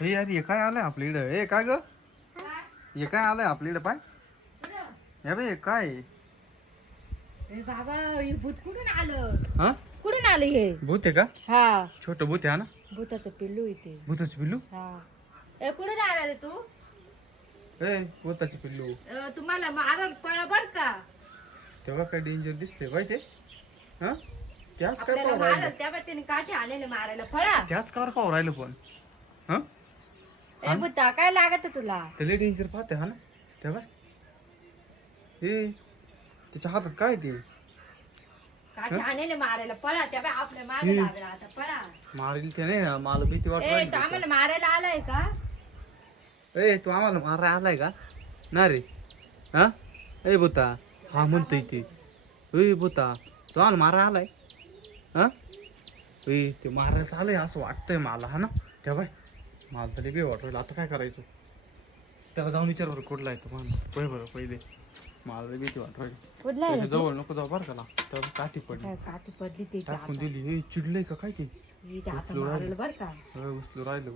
हे यार हे काय आलंय आपल्या इकडं ए काय ग हे काय आलंय आपल्या इकडं पाय हे बे काय ए बाबा हे भूत कुठून आलं? हा कुठून आलं हे? भूत आहे का हा छोटं भूत आहे ना भूताचं पिल्लू इथे. भूताचं पिल्लू हा ए कुठून आला रे तू? ए भूताचं पिल्लू तुम्हाला मारल पळ बर का? तेव्हा काय डेंजर दिसते बाई ते हा त्याच काय आपल्याला पाहू मारल राहिलं तेव्हा त्याने काठी आलेले मारायला फळा. त्याच कार पाहू राहिलं पण हा ए भूता काय लागत तुला? त्याला डेंजर पाहते हा ना तेव्हा ए त्याच्या हातात काय ते काठी आलेले मारायला पळा तेव्हा आपल्या मागे लागला आता पळा. मारेल ते नाही मला भीती वाटत ए तो आम्हाला मारायला आलाय का? ए तू आम्हाला मारायला आलाय का ना रे हा ए भूता हा म्हणतोय ते ए भूता तू आम्हाला मारायला आलाय हा ए ते मारायला आलंय असं वाटतंय मला हा ना त्या बाय मला तरी बे वाटलं आता काय करायचं त्याला जाऊन विचार बरं कुठला आहे तो मला बरं पहिले मला लई भीती वाटली कुठला आहे त्याच्या जवळ नको जाऊ बरं का ना तर काठी पडली काय काठी पडली ते टाकून दिली हे चिडलंय का काय ते आता मारेल बर का? उचलू राहिलं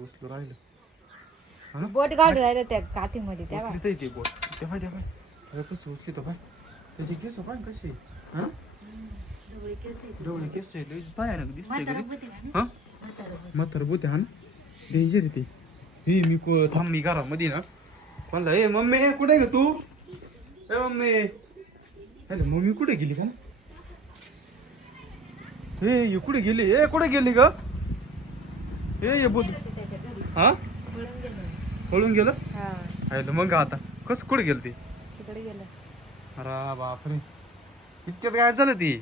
बोट गाडू राहिलं त्या काठीमध्ये तेव्हा. उचलितंय ते बोट तेव्हा कसं उचलितो बाय त्याची केस पाय कशी हा डोळे केस भयानक दिसतंय घरी हा म्हातारं भूत हा ना डेंजर आहे ते हे मी थांब मी घरामध्ये ना म्हणलं ए मम्मी कुठे गे तू ए मम्मी हॅलो मम्मी कुठे गेली का हे कुठे गेली ए कुठे गेली ग हे भूत त्याच्या घरी हा पळून गेलो. पळून गेलं हा हॅलो मग आता कसं कुठे गेलं ते तिकडे गेलं. अरे बापरे इतक्यात गायब झालं ती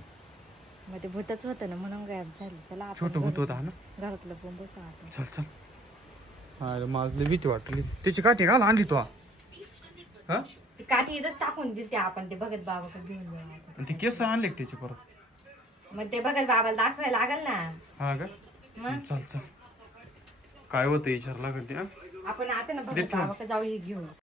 मग ते भूतच होतं ना म्हणून गायब झालं. त्याला आपण छोटं भूत होता हा ना घरातलं बोंब सांगतो. चल चल अरे मला लई भीती वाटली त्याची काठी घाल आणली तू हा ती काठी इथंच टाकून दिली आपण ते बघत बाबा घेऊन जाऊ आता. आणि ते केस आणले का त्याचे परत मग ते बघत बाबाला दाखवायला लागल ना. हा का मग चल चल काय होतं विचार लागत ते हा आपण आता ना दे बघत ठेवून. बाबा जाऊ हे घेऊन.